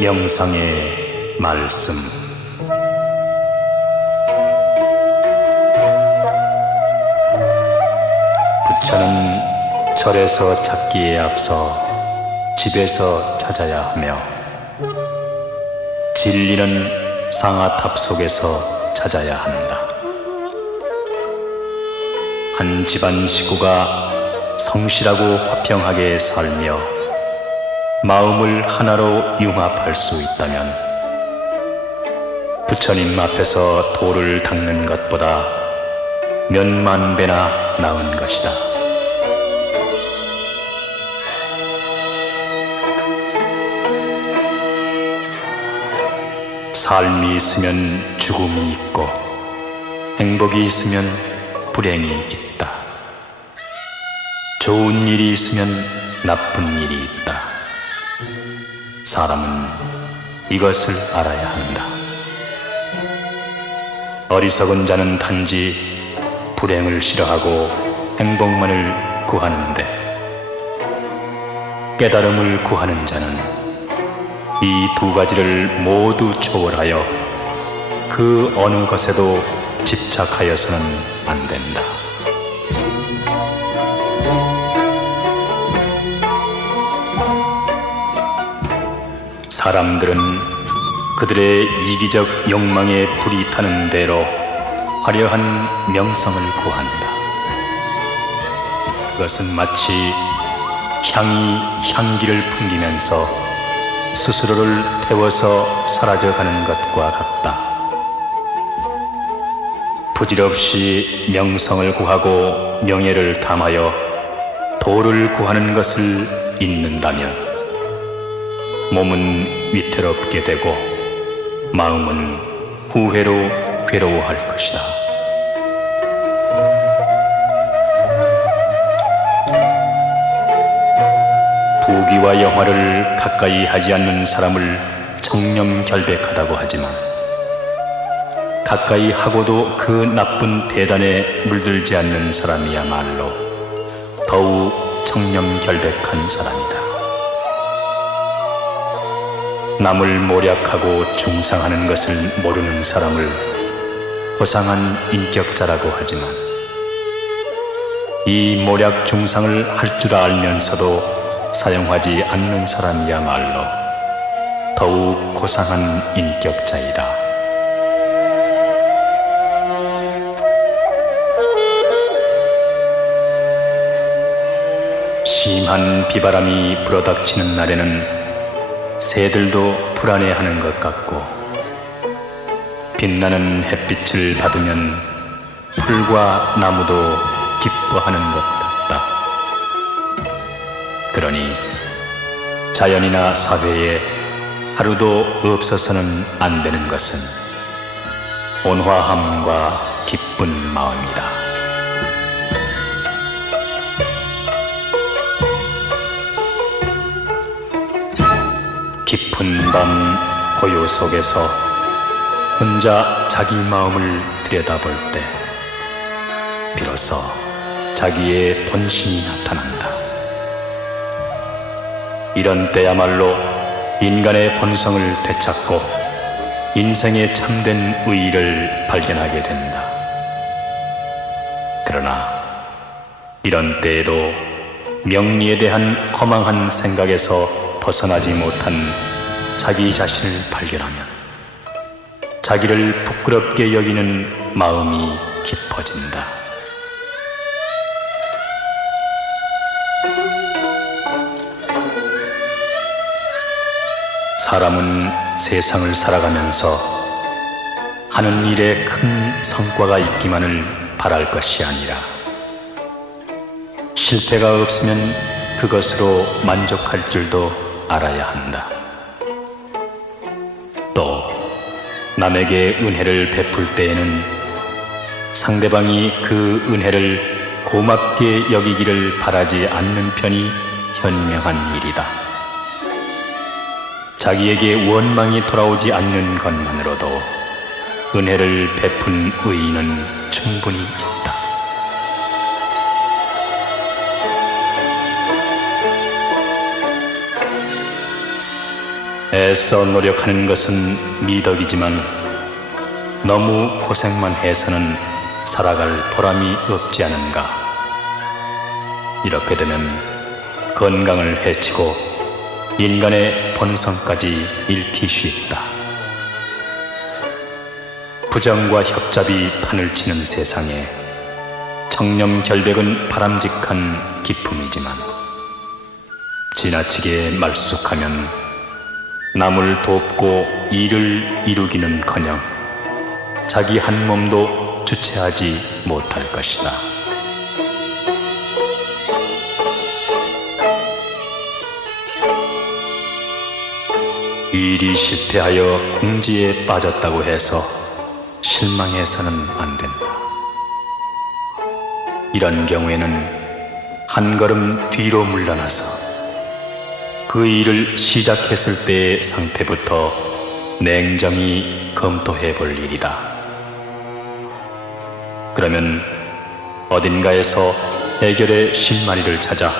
명상의 말씀. 부처는 절에서 찾기에 앞서 집에서 찾아야 하며, 진리는 상아탑 속에서 찾아야 한다. 한 집안 식구가 성실하고 화평하게 살며 마음을 하나로 융합할 수 있다면, 부처님 앞에서 돌을 닦는 것보다 몇만 배나 나은 것이다. 삶이 있으면 죽음이 있고, 행복이 있으면 불행이 있다. 좋은 일이 있으면 나쁜 일이 있다. 사람은 이것을 알아야 한다. 어리석은 자는 단지 불행을 싫어하고 행복만을 구하는데, 깨달음을 구하는 자는 이 두 가지를 모두 초월하여 그 어느 것에도 집착하여서는 안 된다. 사람들은 그들의 이기적 욕망에 불이 타는 대로 화려한 명성을 구한다. 그것은 마치 향이 향기를 풍기면서 스스로를 태워서 사라져가는 것과 같다. 부질없이 명성을 구하고 명예를 탐하여 도를 구하는 것을 잊는다면, 몸은 위태롭게 되고 마음은 후회로 괴로워할 것이다. 부귀와 영화를 가까이 하지 않는 사람을 청렴결백하다고 하지만, 가까이 하고도 그 나쁜 대단에 물들지 않는 사람이야말로 더욱 청렴결백한 사람이다. 남을 모략하고 중상하는 것을 모르는 사람을 고상한 인격자라고 하지만, 이 모략 중상을 할 줄 알면서도 사용하지 않는 사람이야말로 더욱 고상한 인격자이다. 심한 비바람이 불어닥치는 날에는 새들도 불안해하는 것 같고, 빛나는 햇빛을 받으면 풀과 나무도 기뻐하는 것 같다. 그러니 자연이나 사회에 하루도 없어서는 안 되는 것은 온화함과 기쁜 마음이다. 깊은 밤 고요 속에서 혼자 자기 마음을 들여다볼 때 비로소 자기의 본심이 나타난다. 이런 때야말로 인간의 본성을 되찾고 인생의 참된 의의를 발견하게 된다. 그러나 이런 때에도 명리에 대한 허망한 생각에서 벗어나지 못한 자기 자신을 발견하면 자기를 부끄럽게 여기는 마음이 깊어진다. 사람은 세상을 살아가면서 하는 일에 큰 성과가 있기만을 바랄 것이 아니라, 실패가 없으면 그것으로 만족할 줄도 알아야 한다. 또 남에게 은혜를 베풀 때에는 상대방이 그 은혜를 고맙게 여기기를 바라지 않는 편이 현명한 일이다. 자기에게 원망이 돌아오지 않는 것만으로도 은혜를 베푼 의인은 충분히 있다. 애써 노력하는 것은 미덕이지만 너무 고생만 해서는 살아갈 보람이 없지 않은가. 이렇게 되면 건강을 해치고 인간의 본성까지 잃기 쉽다. 부정과 협잡이 판을 치는 세상에 청렴결백은 바람직한 기품이지만 지나치게 말쑥하면 남을 돕고 일을 이루기는커녕 자기 한 몸도 주체하지 못할 것이다. 일이 실패하여 궁지에 빠졌다고 해서 실망해서는 안 된다. 이런 경우에는 한 걸음 뒤로 물러나서 그 일을 시작했을 때의 상태부터 냉정히 검토해 볼 일이다. 그러면 어딘가에서 해결의 실마리를 찾아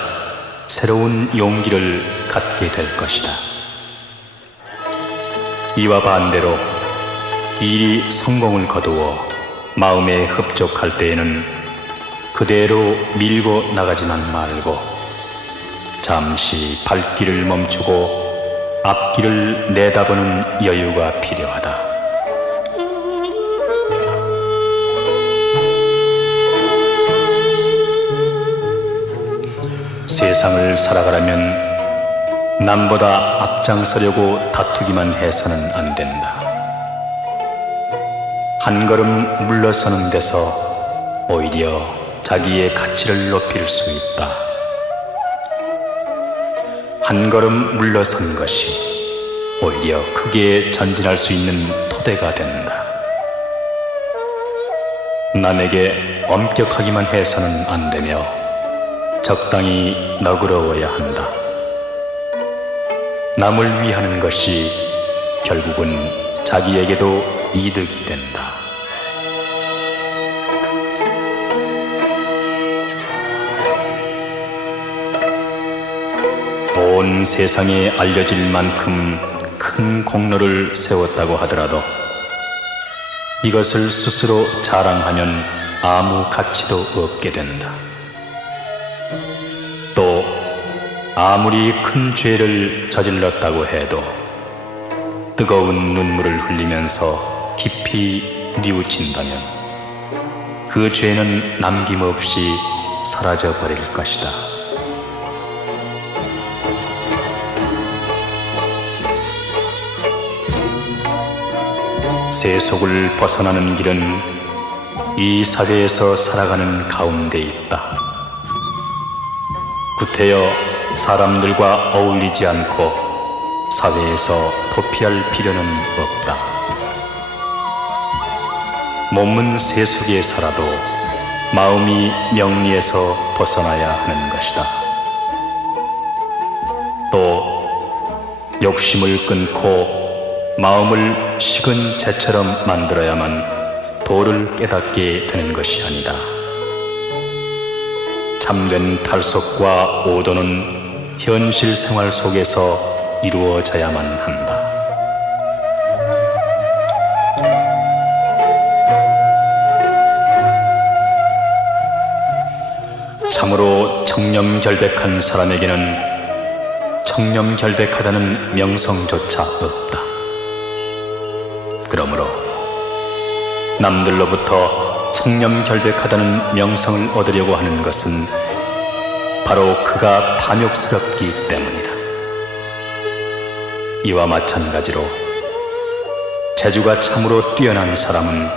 새로운 용기를 갖게 될 것이다. 이와 반대로 일이 성공을 거두어 마음에 흡족할 때에는 그대로 밀고 나가지만 말고 잠시 발길을 멈추고 앞길을 내다보는 여유가 필요하다. 세상을 살아가려면 남보다 앞장서려고 다투기만 해서는 안 된다. 한 걸음 물러서는 데서 오히려 자기의 가치를 높일 수 있다. 한 걸음 물러선 것이 오히려 크게 전진할 수 있는 토대가 된다. 남에게 엄격하기만 해서는 안 되며 적당히 너그러워야 한다. 남을 위하는 것이 결국은 자기에게도 이득이 된다. 온 세상에 알려질 만큼 큰 공로를 세웠다고 하더라도 이것을 스스로 자랑하면 아무 가치도 없게 된다. 또 아무리 큰 죄를 저질렀다고 해도 뜨거운 눈물을 흘리면서 깊이 뉘우친다면 그 죄는 남김없이 사라져 버릴 것이다. 세속을 벗어나는 길은 이 사회에서 살아가는 가운데 있다. 구태여 사람들과 어울리지 않고 사회에서 도피할 필요는 없다. 몸은 세속에 살아도 마음이 명리에서 벗어나야 하는 것이다. 또 욕심을 끊고 마음을 식은 재처럼 만들어야만 도를 깨닫게 되는 것이 아니다. 참된 탈속과 오도는 현실 생활 속에서 이루어져야만 한다. 참으로 청렴결백한 사람에게는 청렴결백하다는 명성조차 없다. 그러므로 남들로부터 청렴결백하다는 명성을 얻으려고 하는 것은 바로 그가 탐욕스럽기 때문이다. 이와 마찬가지로 재주가 참으로 뛰어난 사람은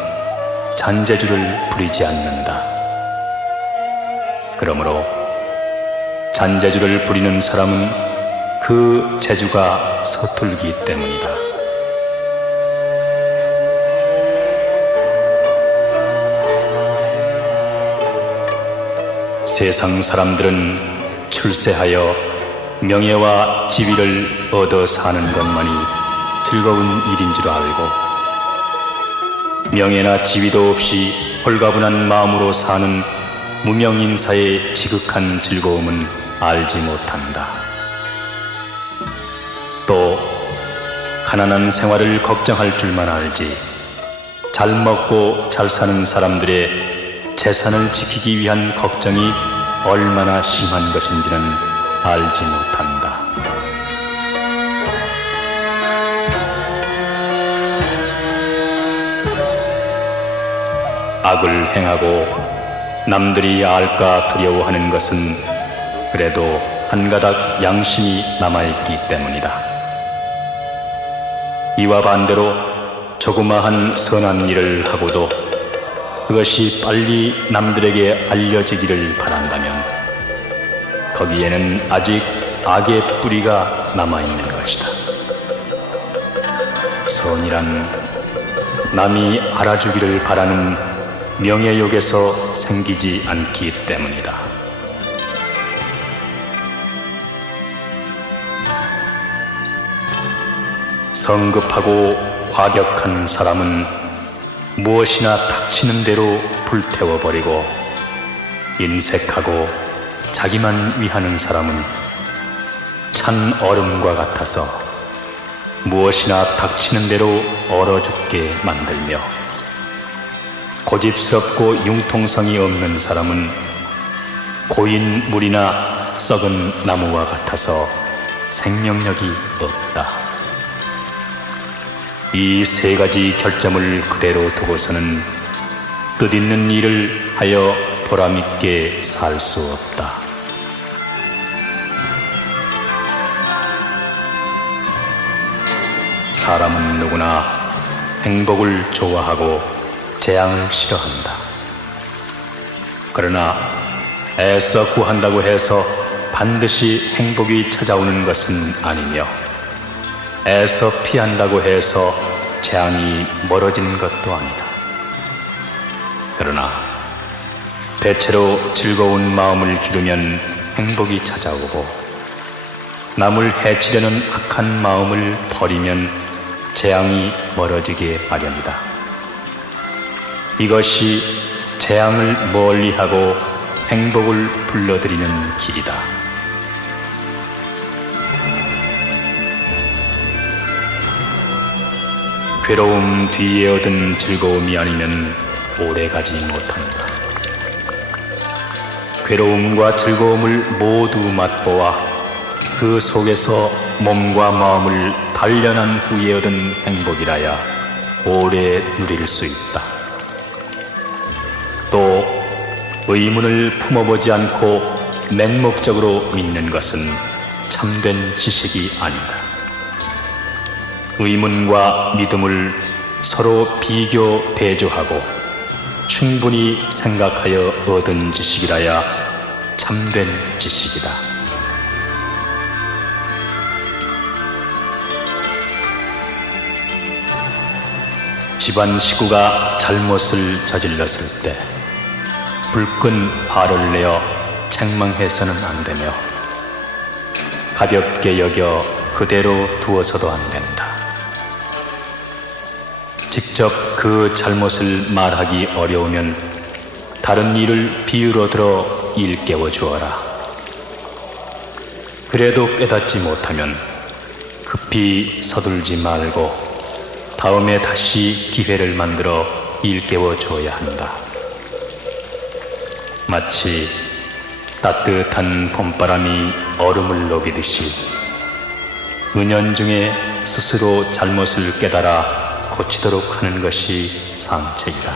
잔재주를 부리지 않는다. 그러므로 잔재주를 부리는 사람은 그 재주가 서툴기 때문이다. 세상 사람들은 출세하여 명예와 지위를 얻어 사는 것만이 즐거운 일인 줄 알고 명예나 지위도 없이 홀가분한 마음으로 사는 무명인사의 지극한 즐거움은 알지 못한다. 또 가난한 생활을 걱정할 줄만 알지 잘 먹고 잘 사는 사람들의 재산을 지키기 위한 걱정이 얼마나 심한 것인지는 알지 못한다. 악을 행하고 남들이 알까 두려워하는 것은 그래도 한가닥 양심이 남아있기 때문이다. 이와 반대로 조그마한 선한 일을 하고도 그것이 빨리 남들에게 알려지기를 바란다면 거기에는 아직 악의 뿌리가 남아있는 것이다. 선이란 남이 알아주기를 바라는 명예욕에서 생기지 않기 때문이다. 성급하고 과격한 사람은 무엇이나 닥치는 대로 불태워버리고 인색하고 자기만 위하는 사람은 찬 얼음과 같아서 무엇이나 닥치는 대로 얼어 죽게 만들며 고집스럽고 융통성이 없는 사람은 고인 물이나 썩은 나무와 같아서 생명력이 없다. 이 세 가지 결점을 그대로 두고서는 뜻있는 일을 하여 보람있게 살 수 없다. 사람은 누구나 행복을 좋아하고 재앙을 싫어한다. 그러나 애써 구한다고 해서 반드시 행복이 찾아오는 것은 아니며 애써 피한다고 해서 재앙이 멀어지는 것도 아니다. 그러나 대체로 즐거운 마음을 기르면 행복이 찾아오고 남을 해치려는 악한 마음을 버리면 재앙이 멀어지게 마련이다. 이것이 재앙을 멀리하고 행복을 불러들이는 길이다. 괴로움 뒤에 얻은 즐거움이 아니면 오래가지 못한다. 괴로움과 즐거움을 모두 맛보아 그 속에서 몸과 마음을 단련한 후에 얻은 행복이라야 오래 누릴 수 있다. 또 의문을 품어보지 않고 맹목적으로 믿는 것은 참된 지식이 아니다. 의문과 믿음을 서로 비교 대조하고 충분히 생각하여 얻은 지식이라야 참된 지식이다. 집안 식구가 잘못을 저질렀을 때 불끈 화를 내어 책망해서는 안 되며 가볍게 여겨 그대로 두어서도 안 된다. 직접 그 잘못을 말하기 어려우면 다른 일을 비유로 들어 일깨워 주어라. 그래도 깨닫지 못하면 급히 서둘지 말고 다음에 다시 기회를 만들어 일깨워 줘야 한다. 마치 따뜻한 봄바람이 얼음을 녹이듯이 은연중에 스스로 잘못을 깨달아 고치도록 하는 것이 상책이다.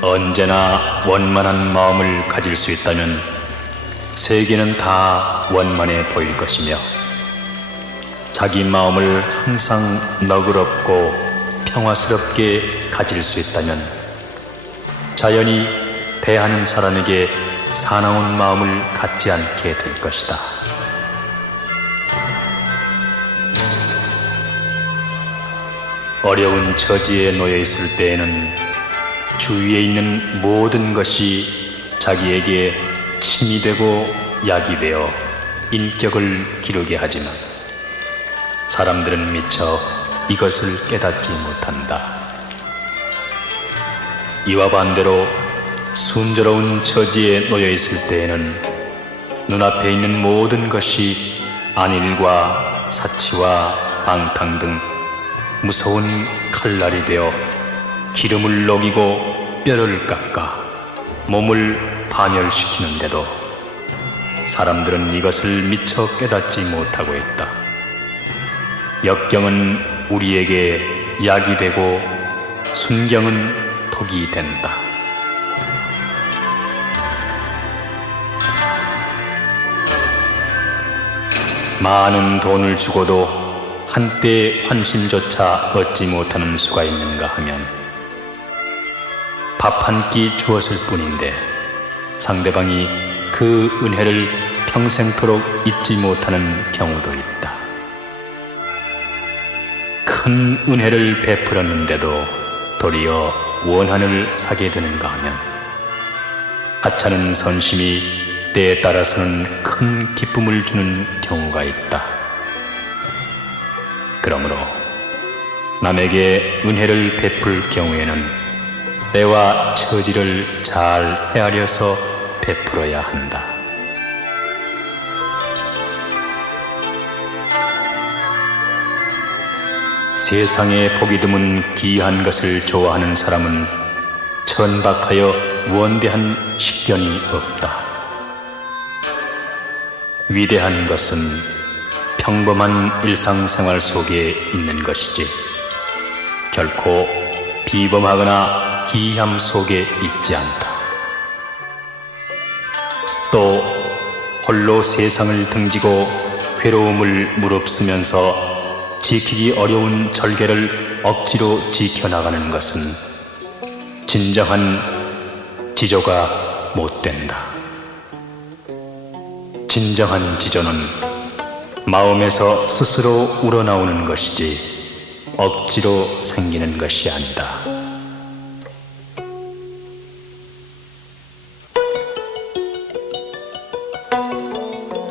언제나 원만한 마음을 가질 수 있다면 세계는 다 원만해 보일 것이며 자기 마음을 항상 너그럽고 평화스럽게 가질 수 있다면 자연히 대하는 사람에게 사나운 마음을 갖지 않게 될 것이다. 어려운 처지에 놓여 있을 때에는 주위에 있는 모든 것이 자기에게 침이 되고 약이 되어 인격을 기르게 하지만 사람들은 미처 이것을 깨닫지 못한다. 이와 반대로 순조로운 처지에 놓여 있을 때에는 눈앞에 있는 모든 것이 안일과 사치와 방탕 등 무서운 칼날이 되어 기름을 녹이고 뼈를 깎아 몸을 반열시키는데도 사람들은 이것을 미처 깨닫지 못하고 있다. 역경은 우리에게 약이 되고 순경은 독이 된다. 많은 돈을 주고도 한때 환심조차 얻지 못하는 수가 있는가 하면 밥 한 끼 주었을 뿐인데 상대방이 그 은혜를 평생토록 잊지 못하는 경우도 있다. 큰 은혜를 베풀었는데도 도리어 원한을 사게 되는가 하면 하찮은 선심이 때에 따라서는 큰 기쁨을 주는 경우가 있다. 그러므로 남에게 은혜를 베풀 경우에는 때와 처지를 잘 헤아려서 베풀어야 한다. 세상에 보기 드문 귀한 것을 좋아하는 사람은 천박하여 원대한 식견이 없다. 위대한 것은 평범한 일상생활 속에 있는 것이지 결코 비범하거나 기이함 속에 있지 않다. 또 홀로 세상을 등지고 괴로움을 무릅쓰면서 지키기 어려운 절개를 억지로 지켜나가는 것은 진정한 지조가 못 된다. 진정한 지조는 마음에서 스스로 우러나오는 것이지 억지로 생기는 것이 아니다.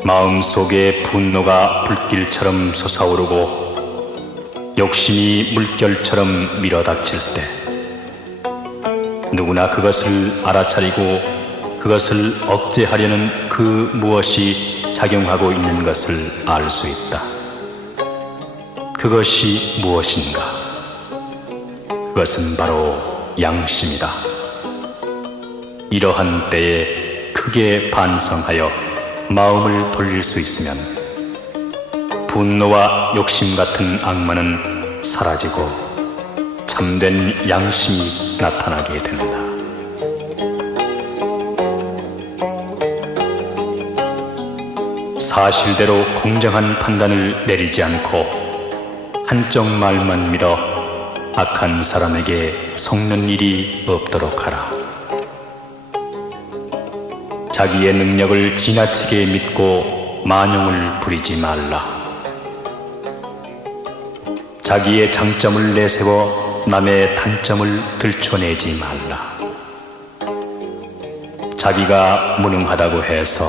마음속에 분노가 불길처럼 솟아오르고 욕심이 물결처럼 밀어닥칠 때 누구나 그것을 알아차리고 그것을 억제하려는 그 무엇이 작용하고 있는 것을 알 수 있다. 그것이 무엇인가? 그것은 바로 양심이다. 이러한 때에 크게 반성하여 마음을 돌릴 수 있으면 분노와 욕심 같은 악마는 사라지고 참된 양심이 나타나게 된다. 사실대로 공정한 판단을 내리지 않고 한쪽 말만 믿어 악한 사람에게 속는 일이 없도록 하라. 자기의 능력을 지나치게 믿고 만용을 부리지 말라. 자기의 장점을 내세워 남의 단점을 들춰내지 말라. 자기가 무능하다고 해서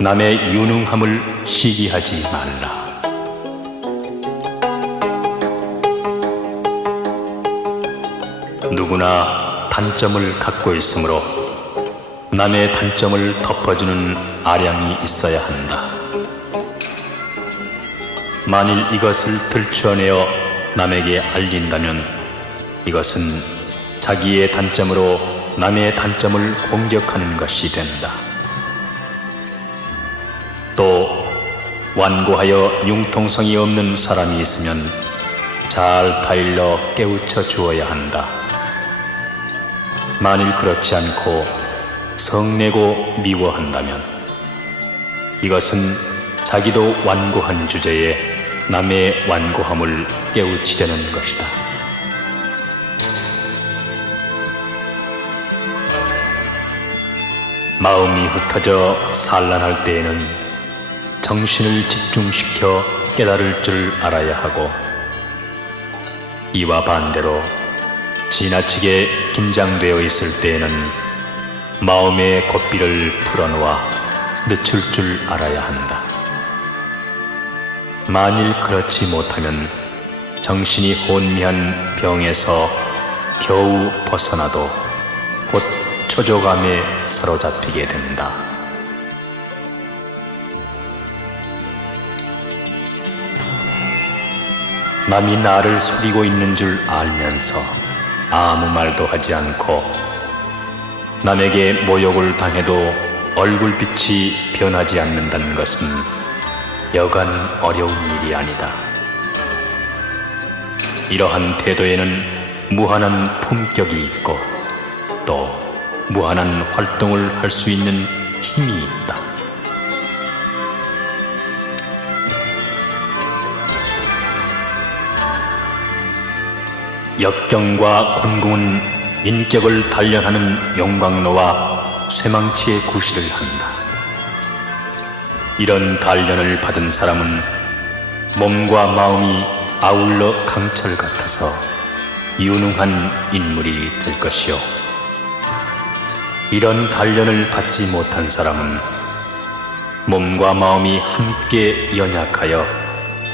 남의 유능함을 시기하지 말라. 누구나 단점을 갖고 있으므로 남의 단점을 덮어주는 아량이 있어야 한다. 만일 이것을 들춰내어 남에게 알린다면 이것은 자기의 단점으로 남의 단점을 공격하는 것이 된다. 또 완고하여 융통성이 없는 사람이 있으면 잘 타일러 깨우쳐 주어야 한다. 만일 그렇지 않고 성내고 미워한다면 이것은 자기도 완고한 주제에 남의 완고함을 깨우치려는 것이다. 마음이 흩어져 산란할 때에는 정신을 집중시켜 깨달을 줄 알아야 하고 이와 반대로 지나치게 긴장되어 있을 때에는 마음의 고삐를 풀어놓아 늦출 줄 알아야 한다. 만일 그렇지 못하면 정신이 혼미한 병에서 겨우 벗어나도 곧 초조감에 사로잡히게 된다. 남이 나를 속이고 있는 줄 알면서 아무 말도 하지 않고 남에게 모욕을 당해도 얼굴빛이 변하지 않는다는 것은 여간 어려운 일이 아니다. 이러한 태도에는 무한한 품격이 있고 또 무한한 활동을 할 수 있는 힘이 있다. 역경과 곤궁은 인격을 단련하는 용광로와 쇠망치의 구실을 한다. 이런 단련을 받은 사람은 몸과 마음이 아울러 강철 같아서 유능한 인물이 될 것이요. 이런 단련을 받지 못한 사람은 몸과 마음이 함께 연약하여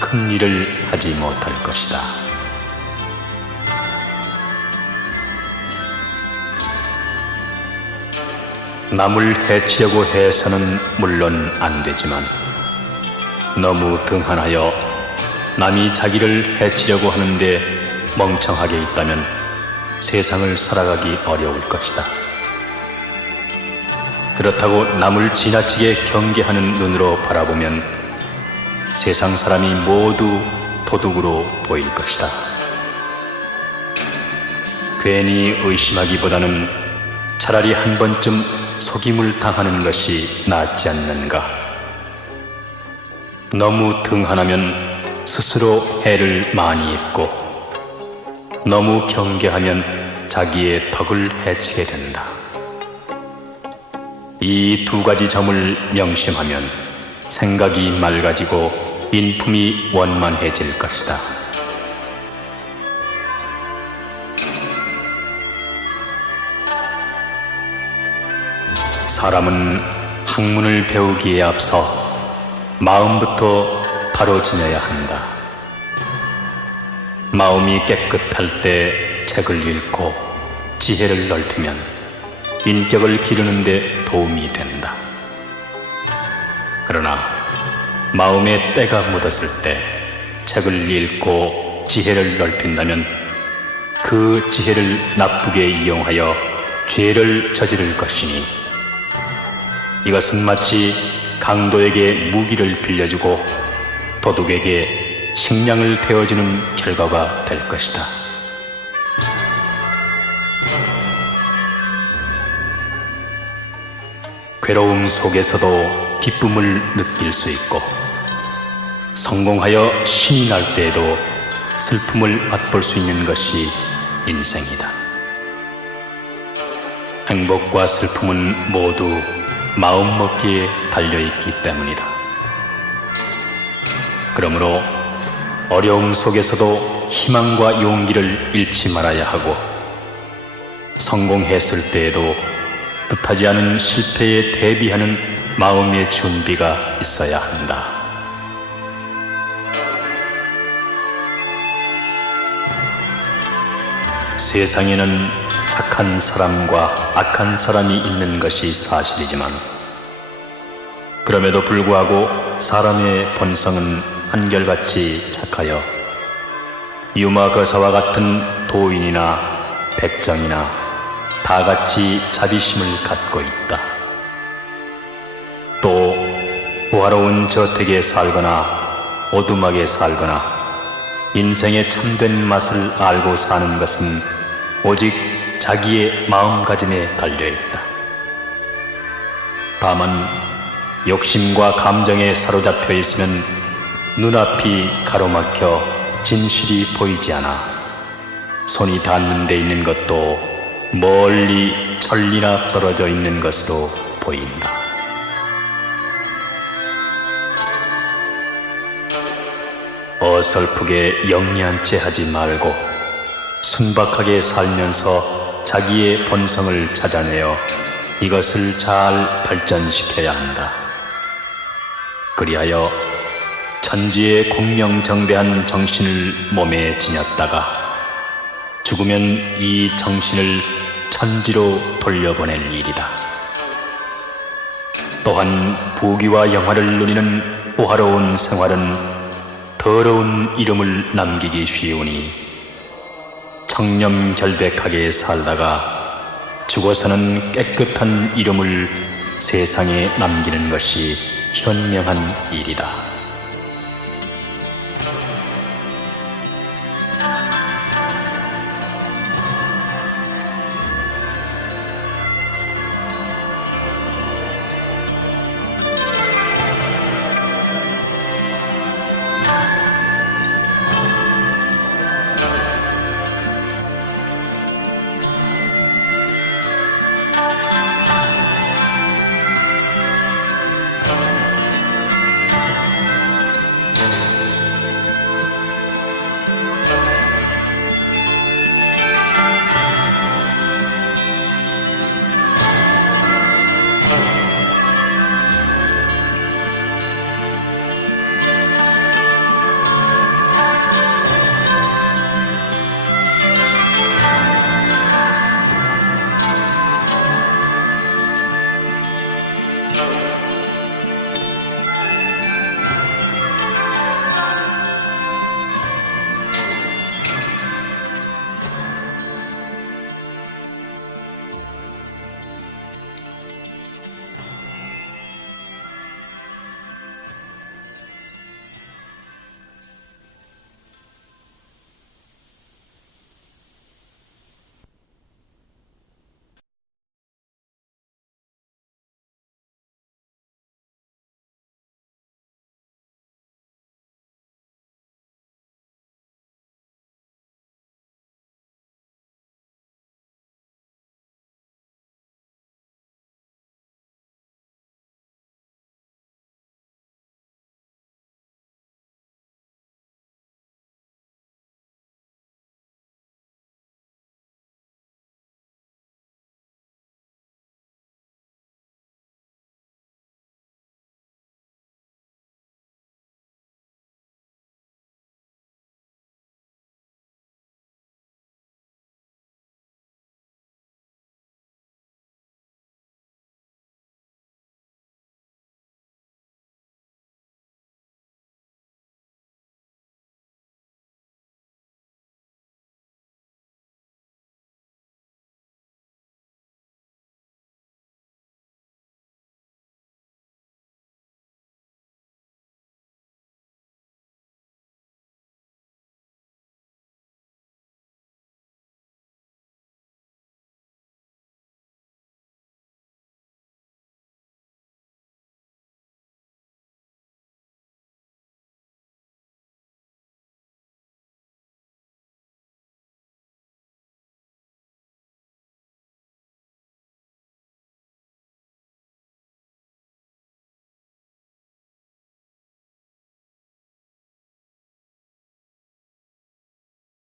큰 일을 하지 못할 것이다. 남을 해치려고 해서는 물론 안 되지만 너무 등한하여 남이 자기를 해치려고 하는데 멍청하게 있다면 세상을 살아가기 어려울 것이다. 그렇다고 남을 지나치게 경계하는 눈으로 바라보면 세상 사람이 모두 도둑으로 보일 것이다. 괜히 의심하기보다는 차라리 한 번쯤 속임을 당하는 것이 낫지 않는가. 너무 등한하면 스스로 해를 많이 입고 너무 경계하면 자기의 덕을 해치게 된다. 이 두 가지 점을 명심하면 생각이 맑아지고 인품이 원만해질 것이다. 사람은 학문을 배우기에 앞서 마음부터 바로 지녀야 한다. 마음이 깨끗할 때 책을 읽고 지혜를 넓히면 인격을 기르는 데 도움이 된다. 그러나 마음에 때가 묻었을 때 책을 읽고 지혜를 넓힌다면 그 지혜를 나쁘게 이용하여 죄를 저지를 것이니 이것은 마치 강도에게 무기를 빌려주고 도둑에게 식량을 태워주는 결과가 될 것이다. 괴로움 속에서도 기쁨을 느낄 수 있고 성공하여 신이 날 때에도 슬픔을 맛볼 수 있는 것이 인생이다. 행복과 슬픔은 모두 마음먹기에 달려있기 때문이다. 그러므로 어려움 속에서도 희망과 용기를 잃지 말아야 하고 성공했을 때에도 뜻하지 않은 실패에 대비하는 마음의 준비가 있어야 한다. 세상에는 착한 사람과 악한 사람이 있는 것이 사실이지만 그럼에도 불구하고 사람의 본성은 한결같이 착하여 유마거사와 같은 도인이나 백정이나 다 같이 자비심을 갖고 있다. 또 호화로운 저택에 살거나 오두막에 살거나 인생의 참된 맛을 알고 사는 것은 오직 자기의 마음가짐에 달려있다. 다만 욕심과 감정에 사로잡혀 있으면 눈앞이 가로막혀 진실이 보이지 않아 손이 닿는 데 있는 것도 멀리 천리나 떨어져 있는 것으로 보인다. 어설프게 영리한 채 하지 말고 순박하게 살면서 자기의 본성을 찾아내어 이것을 잘 발전시켜야 한다. 그리하여 천지의 공명정대한 정신을 몸에 지녔다가 죽으면 이 정신을 천지로 돌려보낼 일이다. 또한 부귀와 영화를 누리는 호화로운 생활은 더러운 이름을 남기기 쉬우니 청렴결백하게 살다가 죽어서는 깨끗한 이름을 세상에 남기는 것이 현명한 일이다.